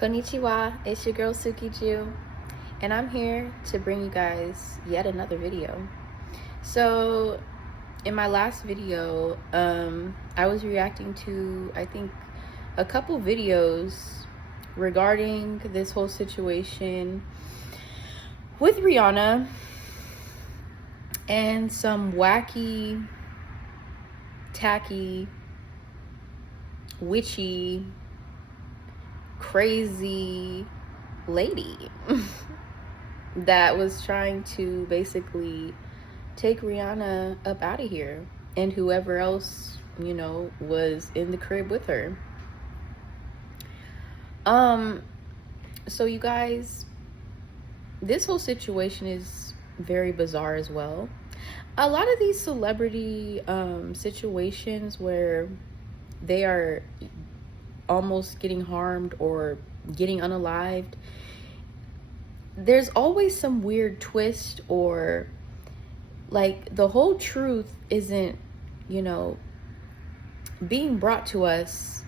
Konnichiwa, it's your girl Tsukiju, and I'm here to bring you guys yet another video. So, in my last video, I was reacting to, I think, a couple videos regarding this whole situation with Rihanna and some wacky, tacky, witchy, crazy lady that was trying to basically take Rihanna up out of here and whoever else, you know, was in the crib with her. So you guys, this whole situation is very bizarre as well. A lot of these celebrity situations where they are almost getting harmed or getting unalived, there's always some weird twist, or like the whole truth isn't, you know, being brought to us,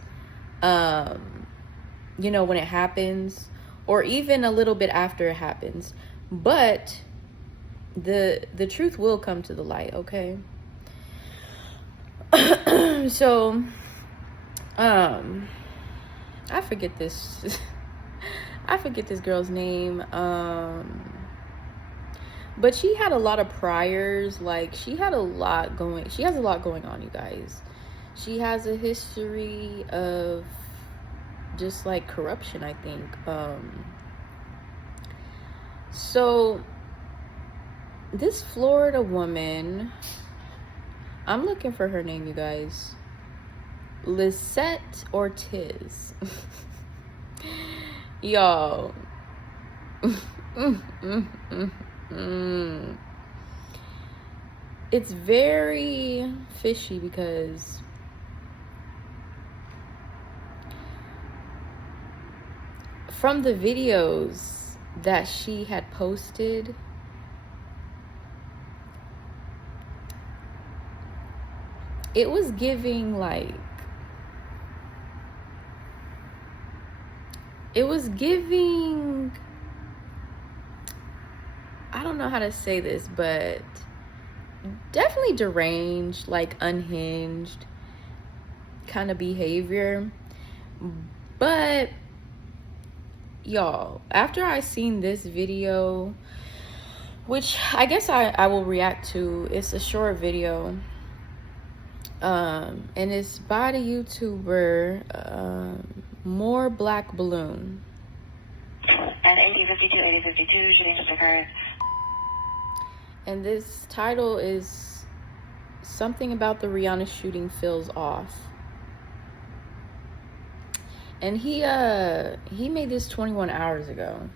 you know, when it happens, or even a little bit after it happens. But the truth will come to the light, okay? So, I forget this girl's name. But she had a lot of priors. Like, she has a lot going on, you guys. She has a history of just like corruption, I think. So this Florida woman, I'm looking for her name, you guys. Lisette Ortiz. Y'all. It's very fishy because from the videos that she had posted, it was giving like, I don't know how to say this, but definitely deranged, like unhinged kind of behavior. But y'all, after I seen this video, which I guess I will react to, it's a short video, and it's by the YouTuber More Black Balloon. At 8052, 8052, shooting just occurred. And this title is something about the Rihanna shooting feels off. And he made this 21 hours ago.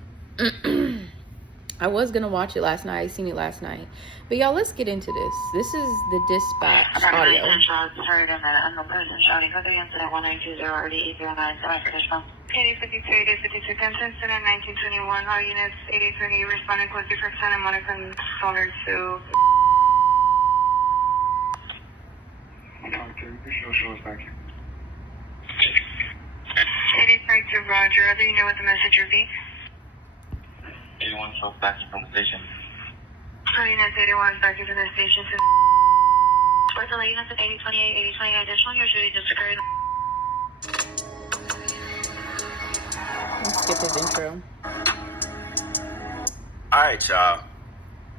I was gonna watch it last night. I seen it last night. But y'all, let's get into this. This is the dispatch audio. Shots heard in the unknown person shouting for the incident 1920 RD809 response. 8052, 8052, incident 1921. All units 8020 responding closely for 10 and monitoring phone to. Thank you. 8052, Roger. Other unit with the message will be? 81 so back from the station. All units 81 back into the station. For the units at 8028, 8028 additional, your shooting just occurred. Let's skip his intro. Alright, y'all.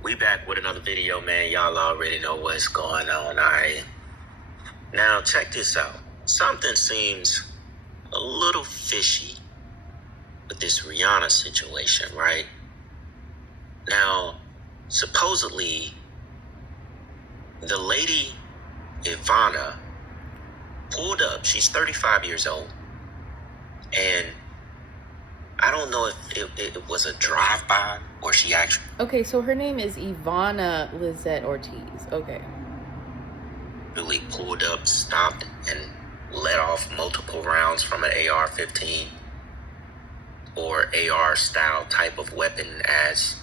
We back with another video, man. Y'all already know what's going on, alright? Now, check this out. Something seems a little fishy with this Rihanna situation, right? Now, supposedly, the lady, Ivana, pulled up. She's 35 years old. And I don't know if it was a drive-by or she actually... Okay, so her name is Ivana Lisette Ortiz. Okay. really pulled up, stopped, and let off multiple rounds from an AR-15 or AR-style type of weapon as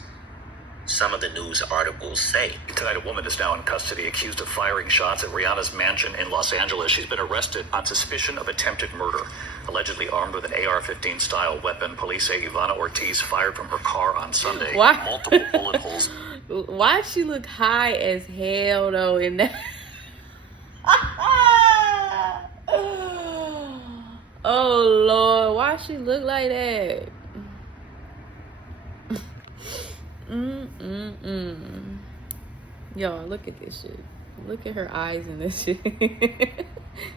some of the news articles say. Tonight, a woman is now in custody accused of firing shots at Rihanna's mansion in Los Angeles. She's been arrested on suspicion of attempted murder. Allegedly armed with an AR-15 style weapon, police say Ivana Ortiz fired from her car on Sunday. Why? Multiple bullet holes. Why does she look high as hell though in that? Oh Lord, why she look like that? Y'all, look at this shit. Look at her eyes in this shit.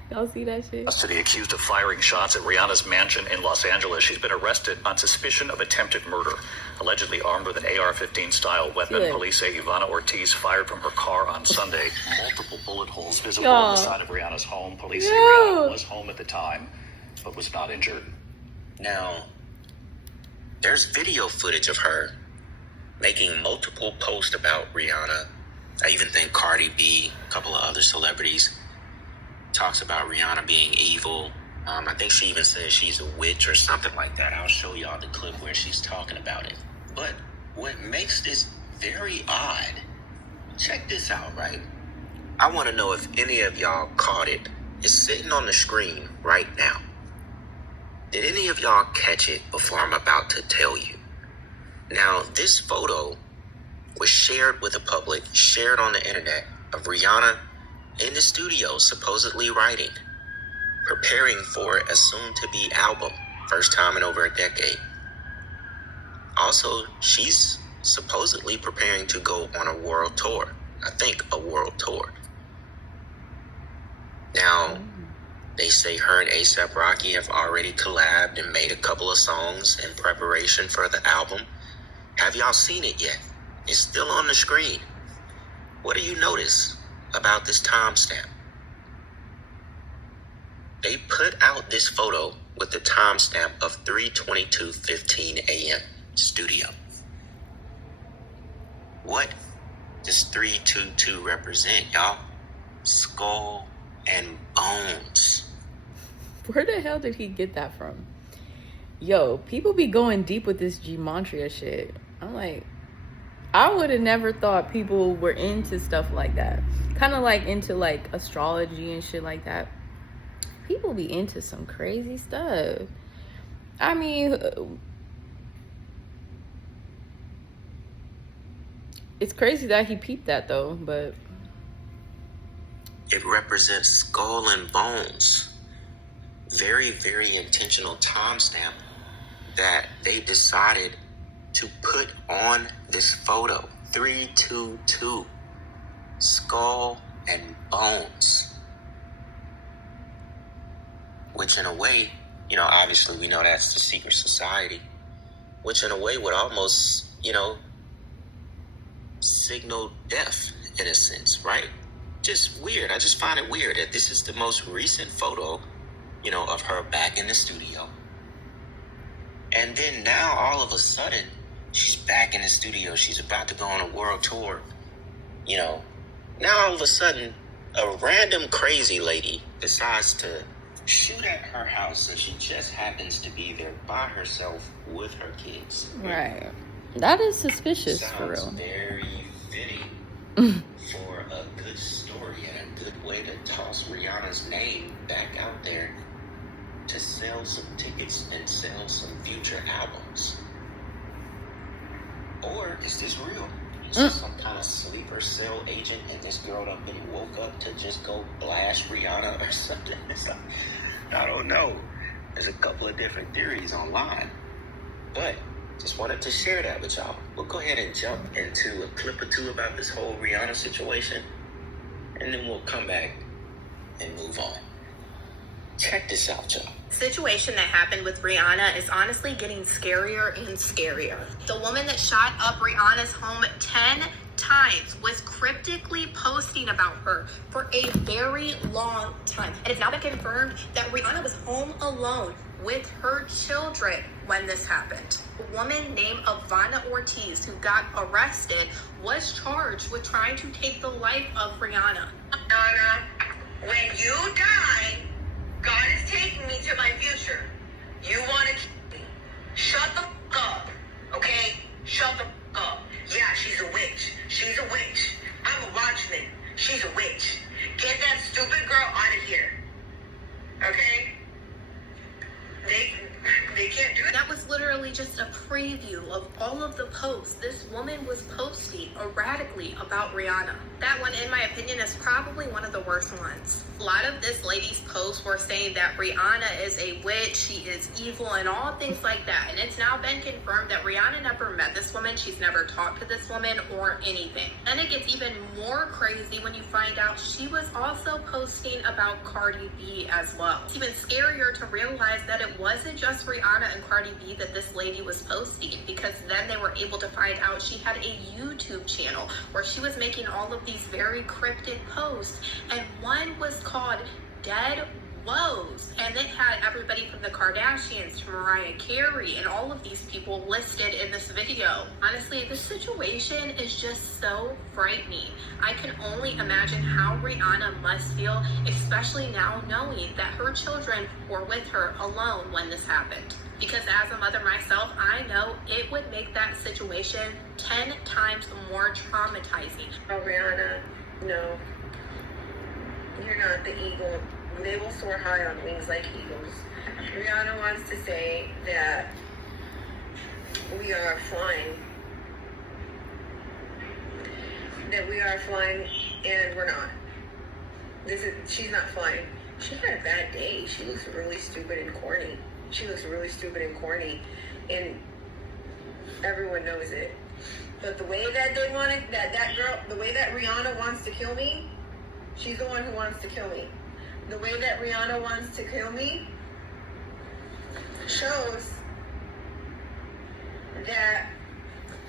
Y'all see that shit? Custody accused of firing shots at Rihanna's mansion in Los Angeles. She's been arrested on suspicion of attempted murder. Allegedly armed with an AR-15 style weapon, Good. police say Ivana Ortiz fired from her car on Sunday. Multiple bullet holes visible Y'all. on the side of Rihanna's home. Police say Rihanna was home at the time, but was not injured. Now, there's video footage of her making multiple posts about Rihanna. I even think Cardi B, a couple of other celebrities, talks about Rihanna being evil. I think she even says she's a witch or something like that. I'll show y'all the clip where she's talking about it. But what makes this very odd, check this out, right? I want to know if any of y'all caught it. It's sitting on the screen right now. Did any of y'all catch it before I'm about to tell you? Now, this photo was shared with the public, shared on the internet, of Rihanna in the studio supposedly writing, preparing for a soon-to-be album, first time in over a decade. Also, she's supposedly preparing to go on a world tour. I think a world tour. Now, they say her and A$AP Rocky have already collabed and made a couple of songs in preparation for the album. Have y'all seen it yet? It's still on the screen. What do you notice about this timestamp? They put out this photo with the timestamp of 3:22:15 a.m. studio. What does 322 represent, y'all? Skull and bones. Where the hell did he get that from? Yo, people be going deep with this gematria shit. I'm like, I would have never thought people were into stuff like that. Kind of like into like astrology and shit like that. People be into some crazy stuff. I mean, it's crazy that he peeped that though, but it represents skull and bones. Very, very intentional timestamp that they decided to put on this photo. 322. Skull and bones. Which in a way, you know, obviously we know that's the secret society. Which in a way would almost, you know, signal death in a sense, right? Just weird. I just find it weird that this is the most recent photo, you know, of her back in the studio. And then now all of a sudden, she's back in the studio. She's about to go on a world tour. You know, now all of a sudden, a random crazy lady decides to shoot at her house and she just happens to be there by herself with her kids. right. That is suspicious for real. Sounds very fitting for a good story and a good way to toss Rihanna's name back out there to sell some tickets and sell some future albums. Or is this real? Is this some kind of sleeper cell agent and this girl done been woke up to just go blast Rihanna or something? I don't know. There's a couple of different theories online. But just wanted to share that with y'all. We'll go ahead and jump into a clip or two about this whole Rihanna situation. And then we'll come back and move on. Check this out, y'all. Situation that happened with Rihanna is honestly getting scarier and scarier. The woman that shot up Rihanna's home 10 times was cryptically posting about her for a very long time. And it's now been confirmed that Rihanna was home alone with her children when this happened. A woman named Ivana Ortiz, who got arrested, was charged with trying to take the life of Rihanna. Rihanna, when you die, God is taking me to my future. You want to kill me. Shut the f*** up, okay? Shut the f*** up. Yeah, she's a They can't do it. That was literally just a preview of all of the posts this woman was posting erratically about Rihanna. That one, in my opinion, is probably one of the worst ones. A lot of this lady's posts were saying that Rihanna is a witch, she is evil, and all things like that. And it's now been confirmed that Rihanna never met this woman, she's never talked to this woman or anything. Then it gets even more crazy when you find out she was also posting about Cardi B as well. It's even scarier to realize that it wasn't just Rihanna and Cardi B that this lady was posting, because then they were able to find out she had a YouTube channel where she was making all of these very cryptic posts, and one was called Dead Woes, and it had everybody from the Kardashians to Mariah Carey and all of these people listed in this video. Honestly, this situation is just so frightening. I can only imagine how Rihanna must feel, especially now knowing that her children were with her alone when this happened. Because as a mother myself, I know it would make that situation 10 times more traumatizing. Oh, Rihanna, no. You're not the eagle. They will soar high on wings like eagles. Rihanna wants to say that we are flying. That we are flying, and we're not. She's not flying. She had a bad day. She looks really stupid and corny. And everyone knows it. But the way that they want it, that girl, the way that Rihanna wants to kill me, she's the one who wants to kill me. The way that Rihanna wants to kill me shows that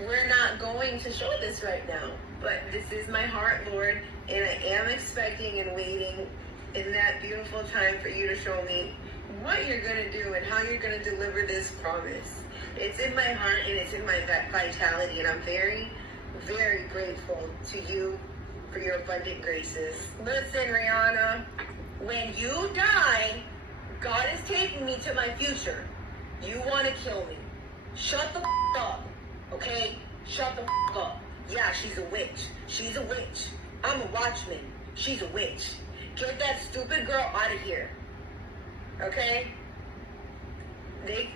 we're not going to show this right now. But this is my heart, Lord, and I am expecting and waiting in that beautiful time for you to show me what you're going to do and how you're going to deliver this promise. It's in my heart and it's in my vitality, and I'm very, very grateful to you for your abundant graces. Listen, Rihanna, when you die, God is taking me to my future. You want to kill me. Shut the up, okay? Shut the up. Yeah, she's a witch. She's a witch. I'm a watchman. She's a witch. Get that stupid girl out of here. Okay? They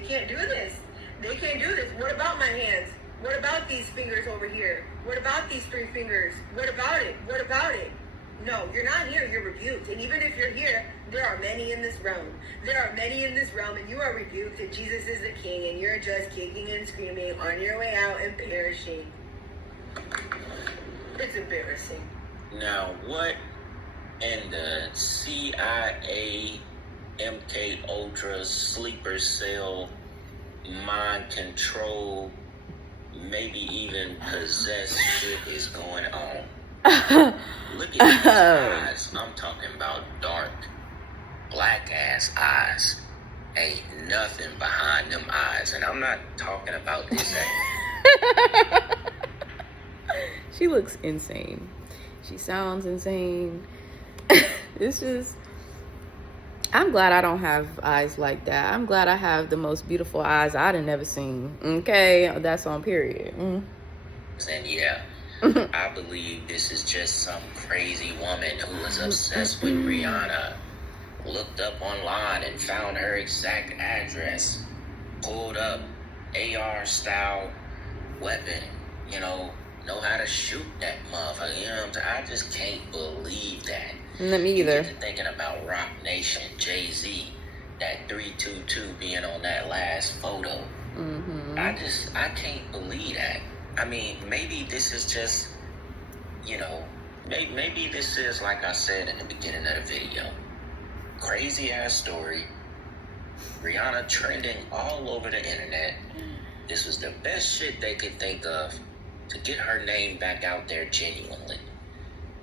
can't do this. They can't do this. What about my hands? What about these fingers over here? What about these 3 fingers? What about it? What about it? No, you're not here. You're rebuked. And even if you're here, there are many in this realm. There are many in this realm, and you are rebuked, and Jesus is the King, and you're just kicking and screaming on your way out and perishing. It's embarrassing. Now, what in the CIA, MK Ultra, sleeper cell, mind control, maybe even possessed shit is going on? Look at these eyes. I'm talking about dark, black ass eyes. Ain't nothing behind them eyes. And I'm not talking about this ass. She looks insane. She sounds insane. It's just, I'm glad I don't have eyes like that. I'm glad I have the most beautiful eyes I'd have never seen. Okay, that's on period. And yeah, I believe this is just some crazy woman who was obsessed with Rihanna, looked up online and found her exact address, pulled up AR-style weapon, know how to shoot that motherfucker, you know what I'm saying? I just can't believe that. Not me either. You get to thinking about Rock Nation, Jay-Z, that 322 being on that last photo. Mm-hmm. I can't believe that. I mean, maybe this is just, maybe this is, like I said in the beginning of the video, crazy ass story. Rihanna trending all over the internet. This was the best shit they could think of to get her name back out there genuinely.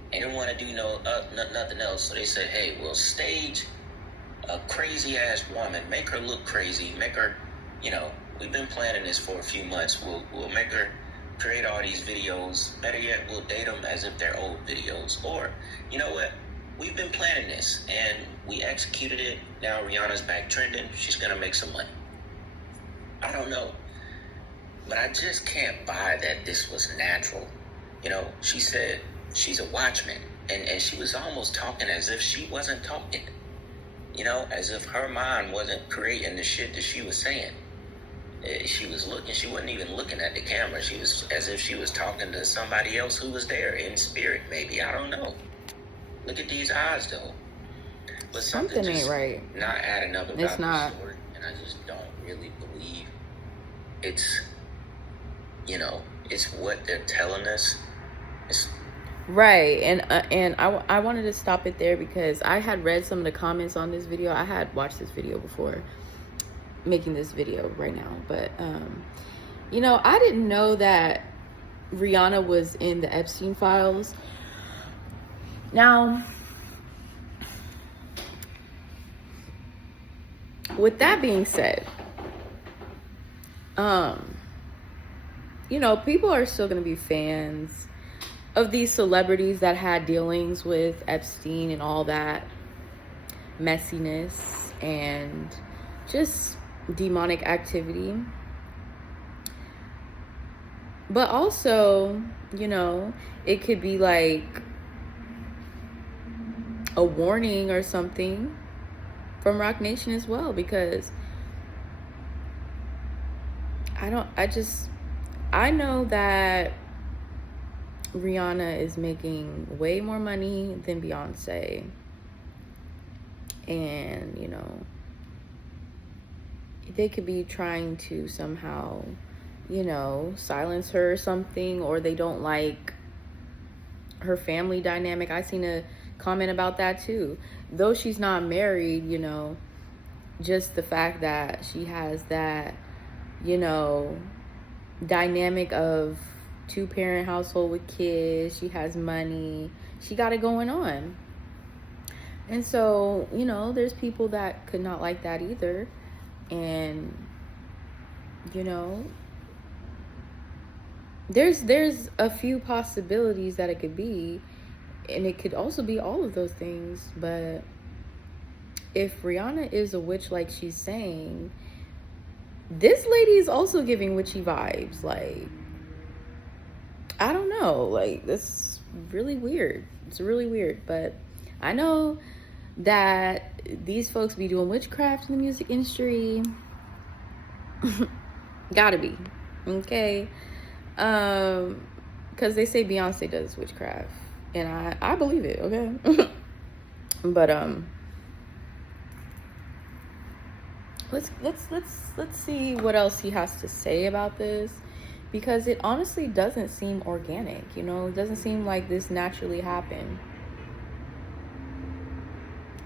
They didn't want to do nothing else, so they said, hey, we'll stage a crazy ass woman, make her look crazy, make her, we've been planning this for a few months. We'll make her create all these videos. Better yet, we'll date them as if they're old videos. Or, you know what? We've been planning this, and we executed it. Now Rihanna's back trending. She's going to make some money. I don't know. But I just can't buy that this was natural. She said she's a watchman, and she was almost talking as if she wasn't talking. You know, as if her mind wasn't creating the shit that she was saying. She was looking, she wasn't even looking at the camera. She was as if she was talking to somebody else who was there in spirit, maybe. I don't know. Look at these eyes, though. But something ain't right. Not adding up about it's not. the story, and I just don't really believe it's, you know, it's what they're telling us. It's right, and I wanted to stop it there because I had read some of the comments on this video. I had watched this video before making this video right now, but you know, I didn't know that Rihanna was in the Epstein files. Now, with that being said, you know, people are still going to be fans of these celebrities that had dealings with Epstein and all that messiness and just demonic activity. But also, you know, it could be like a warning or something from Rock Nation as well, because I know that Rihanna is making way more money than Beyonce, and you know, they could be trying to somehow, you know, silence her or something, or they don't like her family dynamic. I seen a comment about that too. Though she's not married, you know, just the fact that she has that, you know, dynamic of two-parent household with kids, she has money, she got it going on. And so, you know, there's people that could not like that either. And, you know, there's a few possibilities that it could be, and it could also be all of those things. But if Rihanna is a witch like she's saying, this lady is also giving witchy vibes. Like, I don't know, like, that's really weird. It's really weird. But I know that these folks be doing witchcraft in the music industry. Gotta be, okay? Because they say Beyonce does witchcraft, and I believe it, okay? But let's see what else he has to say about this, because it honestly doesn't seem organic. You know, it doesn't seem like this naturally happened.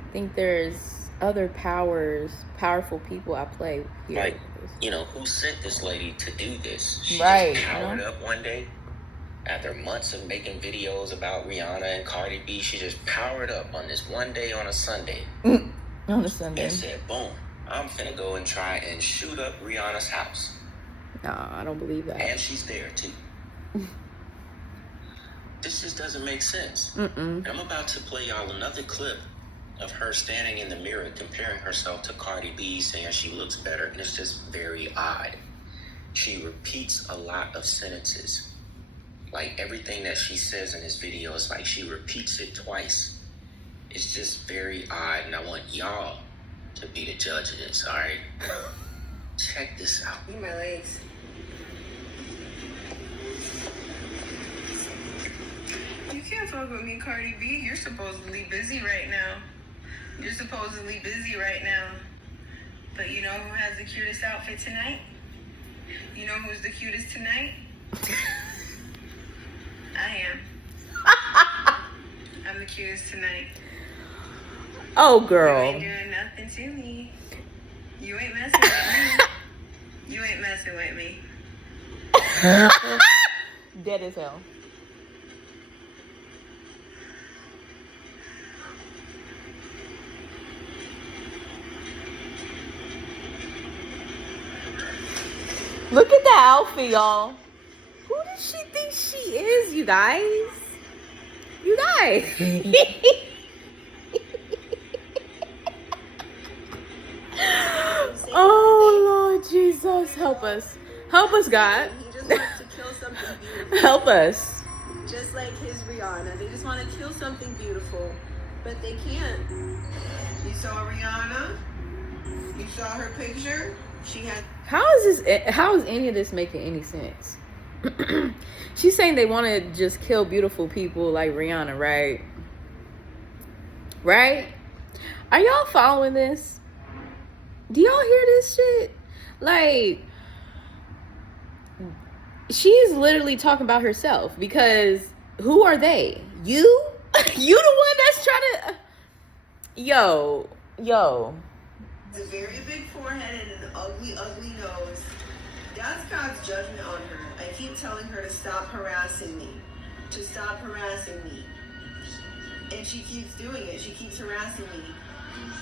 I think there's other powerful people at play here. like, you know, who sent this lady to do this? She Right, just powered you know? up one day after months of making videos about Rihanna and Cardi B. She just powered up on this one day on a Sunday On a Sunday. and said, boom, I'm finna go and try and shoot up Rihanna's house. Nah, I don't believe that. And she's there too. This just doesn't make sense. Mm-mm. I'm about to play y'all another clip of her standing in the mirror comparing herself to Cardi B, saying she looks better, and it's just very odd. She repeats a lot of sentences. Like, everything that she says in this video, it's like she repeats it twice. It's just very odd, and I want y'all to be the judge of this, all right? Check this out. Need my legs. You can't fuck with me, Cardi B. You're supposedly busy right now. But you know who has the cutest outfit tonight? You know who's the cutest tonight? I am. I'm the cutest tonight. Oh, You girl. ain't doing nothing to me. You ain't messing with me. You ain't messing with me. Dead as hell. Look at that outfit, y'all. Who does she think she is, you guys? You guys. Oh, Lord Jesus. Help us. Help us, God. He just wants to kill something beautiful. Help us. Just like his Rihanna. They just want to kill something beautiful. but they can't. You saw Rihanna? You saw her picture? She had... How is any of this making any sense? She's saying they want to just kill beautiful people like Rihanna, right? Right? Are y'all following this? Do y'all hear this shit? Like, she's literally talking about herself, because who are they? You? You the one that's trying to... Yo. A very big forehead and an ugly, ugly nose. That's God's judgment on her. I keep telling her to stop harassing me. To stop harassing me. And she keeps doing it. She keeps harassing me.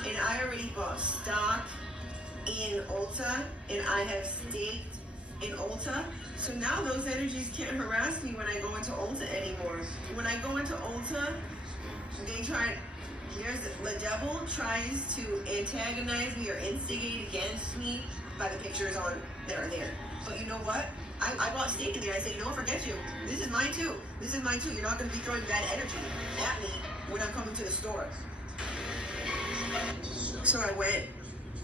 And I already bought stock in Ulta, and I have staked in Ulta. So now those energies can't harass me when I go into Ulta anymore. When I go into Ulta, the devil tries to antagonize me or instigate against me by the pictures that are there. But you know what? I bought steak in there. I said, you know what, forget you. This is mine too. This is mine too. You're not going to be throwing bad energy at me when I'm coming to the store. So I went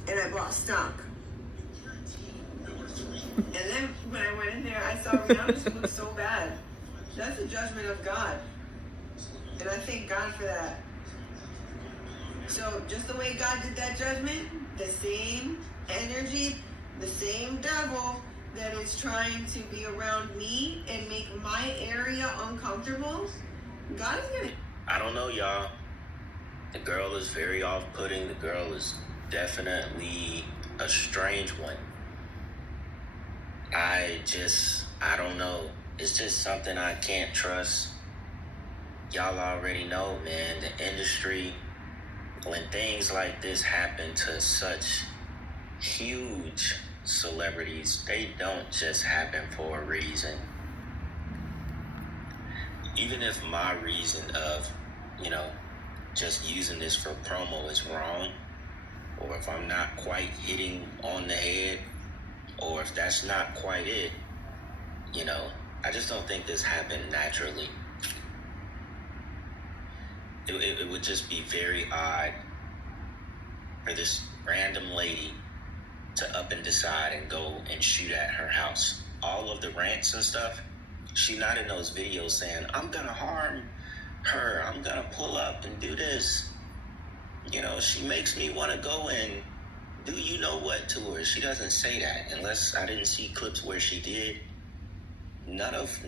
and I bought stock. And then when I went in there, I saw Rihanna. She looked so bad. That's the judgment of God. And I thank God for that. So just the way God did that judgment, the same energy, the same devil that is trying to be around me and make my area uncomfortable, God is gonna... I don't know, y'all. The girl is very off-putting. The girl is definitely a strange one. I don't know. It's just something I can't trust. Y'all already know, man, the industry, when things like this happen to such huge celebrities, they don't just happen for a reason. Even if my reason of, just using this for promo is wrong, or if I'm not quite hitting on the head, or if that's not quite it, I just don't think this happened naturally. It would just be very odd for this random lady to up and decide and go and shoot at her house. All of the rants and stuff, she's not in those videos saying, I'm gonna harm her, I'm gonna pull up and do this. She makes me want to go and do you know what to her. She doesn't say that, unless I didn't see clips where she did. None of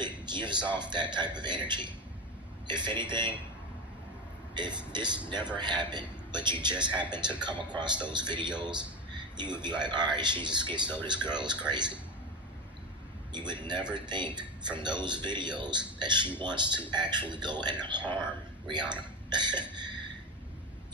it gives off that type of energy. If anything, if this never happened, but you just happened to come across those videos, you would be like, all right, she's a schizo, this girl is crazy. You would never think from those videos that she wants to actually go and harm Rihanna.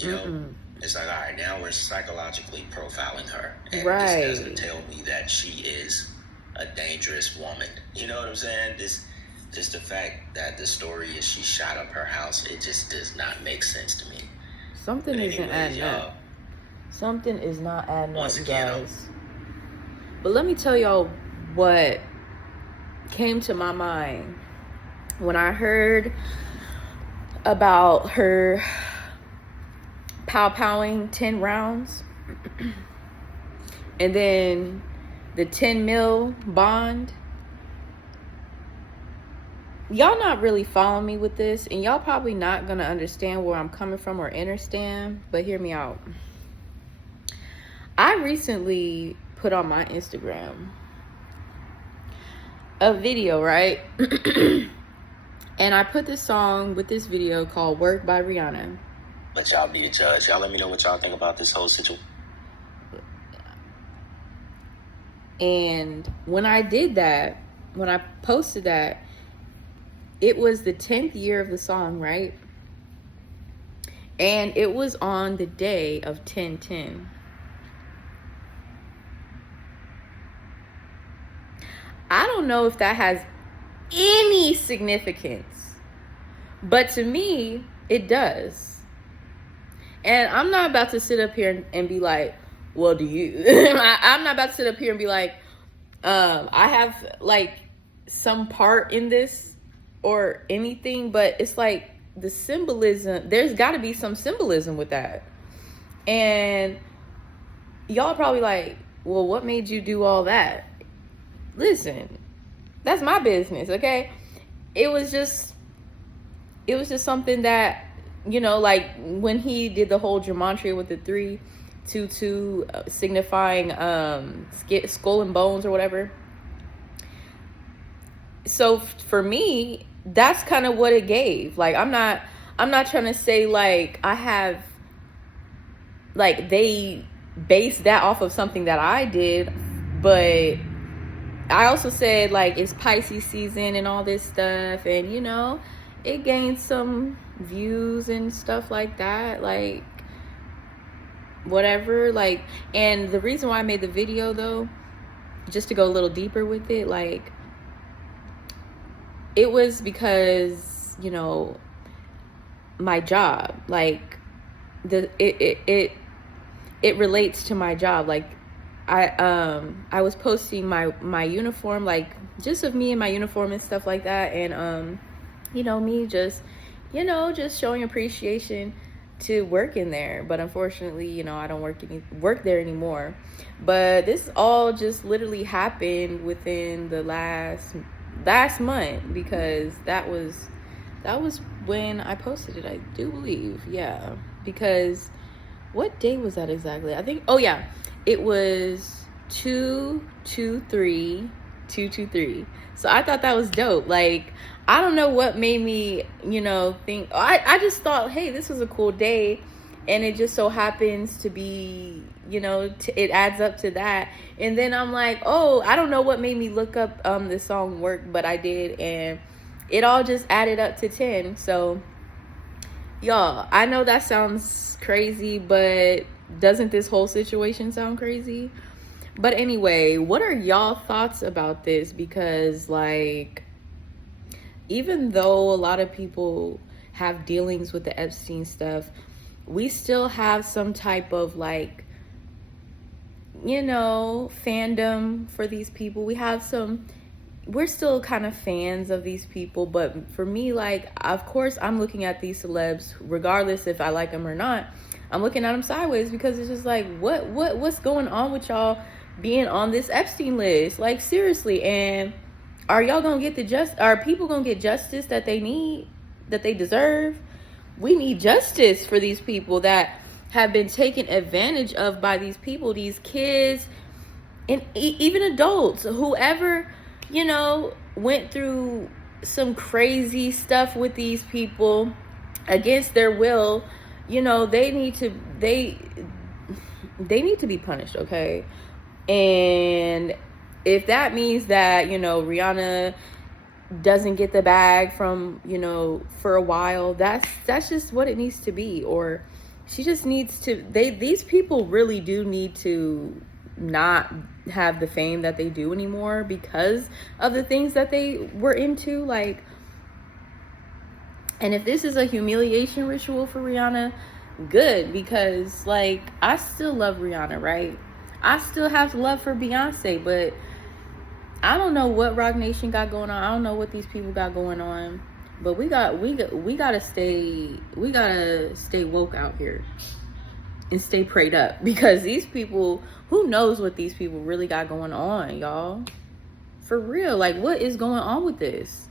It's like, all right, now we're psychologically profiling her. And this doesn't tell me that she is a dangerous woman. You know what I'm saying? Just the fact that the story is she shot up her house, it just does not make sense to me. Something isn't adding up. Something is not adding up, guys. But let me tell y'all what came to my mind when I heard about her pow-powing 10 rounds and then the 10 mil bond. Y'all not really following me with this, and y'all probably not gonna understand where I'm coming from or understand, but hear me out. I recently put on my Instagram a video, right? And I put this song with this video called Work by Rihanna. Let y'all be a judge. Y'all let me know what y'all think about this whole situation. And when I did that, when I posted that, it was the 10th year of the song, right? And it was on the day of 10/10. I don't know if that has any significance, but to me, it does. And I'm not about to sit up here and be like, well, do you? I'm not about to sit up here and be like, I have like some part in this or anything, but it's like the symbolism, there's got to be some symbolism with that. And y'all probably like, well, what made you do all that? Listen, that's my business, okay? It was just something that, you know, like when he did the whole gematria with the 322 signifying skull and bones or whatever. So for me, that's kind of what it gave. Like, I'm not trying to say like I have, like, they based that off of something that I did, but I also said like it's Pisces season and all this stuff, and you know, it gained some views and stuff like that, like whatever. Like, and the reason why I made the video though, just to go a little deeper with it, like, it was because, you know, my job, like it relates to my job. Like, I was posting my uniform, like just of me in my uniform and stuff like that, and you know, me just, you know, just showing appreciation to work in there. But unfortunately, you know, I don't work there anymore. But this all just literally happened within the last month, because that was when I posted it, I do believe. Yeah, because what day was that exactly? I think, oh yeah, it was 2/23/223. So I thought that was dope. Like, I don't know what made me, you know, think, I just thought, hey, this was a cool day, and it just so happens to be, you know, it adds up to that. And then I'm like, oh, I don't know what made me look up the song Work, but I did, and it all just added up to 10. So y'all, I know that sounds crazy, but doesn't this whole situation sound crazy? But anyway, what are y'all thoughts about this? Because, like, even though a lot of people have dealings with the Epstein stuff, we still have some type of, like, you know, fandom for these people. We're still kind of fans of these people. But for me, like, of course, I'm looking at these celebs, regardless if I like them or not, I'm looking at them sideways, because it's just like, what's going on with y'all being on this Epstein list? Like, seriously. And are y'all gonna get are people gonna get justice that they need, that they deserve? We need justice for these people that have been taken advantage of by these people, these kids, and even adults, whoever, you know, went through some crazy stuff with these people against their will. You know, they need to be punished, okay? And if that means that, you know, Rihanna doesn't get the bag from, you know, for a while, that's just what it needs to be. Or she just needs to, these people really do need to not have the fame that they do anymore because of the things that they were into. Like, and if this is a humiliation ritual for Rihanna, good, because, like, I still love Rihanna, right? I still have love for Beyonce, but I don't know what Roc Nation got going on. I don't know what these people got going on, but we gotta stay woke out here and stay prayed up, because these people, who knows what these people really got going on, y'all? For real, like, what is going on with this?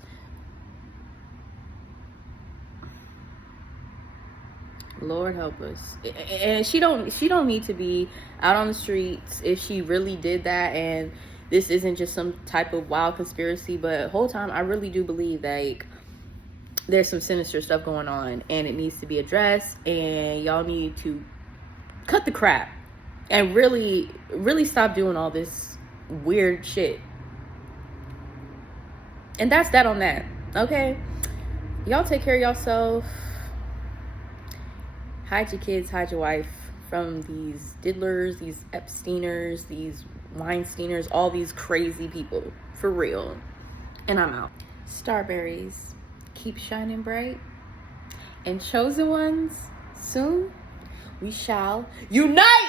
Lord help us. And she don't need to be out on the streets if she really did that, and this isn't just some type of wild conspiracy. But whole time, I really do believe, like, there's some sinister stuff going on, and it needs to be addressed, and y'all need to cut the crap and really stop doing all this weird shit. And that's that on that. Okay, y'all take care of yourself. Hide your kids, hide your wife from these diddlers, these Epsteiners, these Weinsteiners, all these crazy people, for real. And I'm out. Starberries, keep shining bright. And chosen ones, soon we shall unite!